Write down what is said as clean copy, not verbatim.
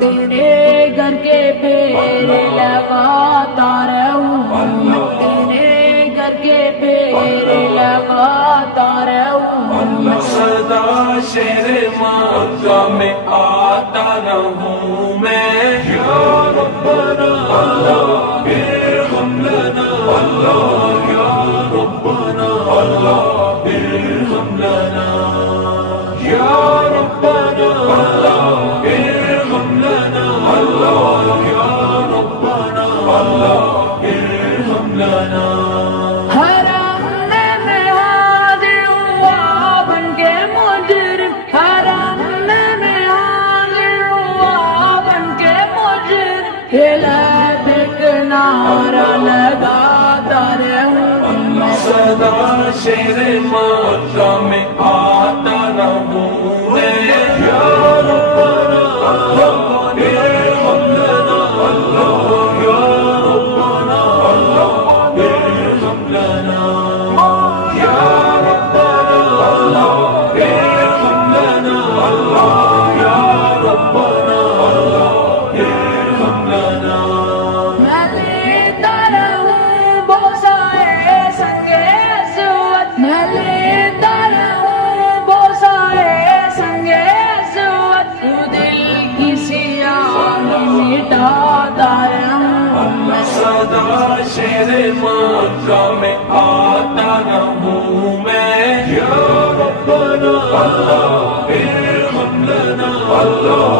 تیرے گھر کے پھیرے لگاتا رہوں، تیرے گھر کے پھیرے لگاتا رہوں، سدا شہر مکہ میں آتا رہوں میں، یا ربنا اللہ ارحم لنا، اللہ یا ربنا اللہ ارحم لنا، یا ربنا اللہ ارحم لنا، اللہ یا ربنا اللہ ارحم لنا۔ حرم میں حاضر ہوا بن کے مجرم، حرم میں حاضر ہوا بن کے مجرم، ہلت کنارہ لگاتا رہوں، سدا شہر مکہ میں آتا رہوں میں، یا ربنا اللہ ارحم لنا، اللہ یا ربنا اللہ ارحم لنا، یا ربنا اللہ ارحم لنا، اللہ یا ربنا اللہ ارحم لنا۔ میں لیتا رہوں بوسائے سنگِ اسود، میں لیتا رہوں بوسائے سنگِ اسود، تو دل کی سیاہی مٹاتا رہوں، سدا شہر مکہ میں آتا رہوں میں، یا ربنا اللہ ارحم لنا، اللہ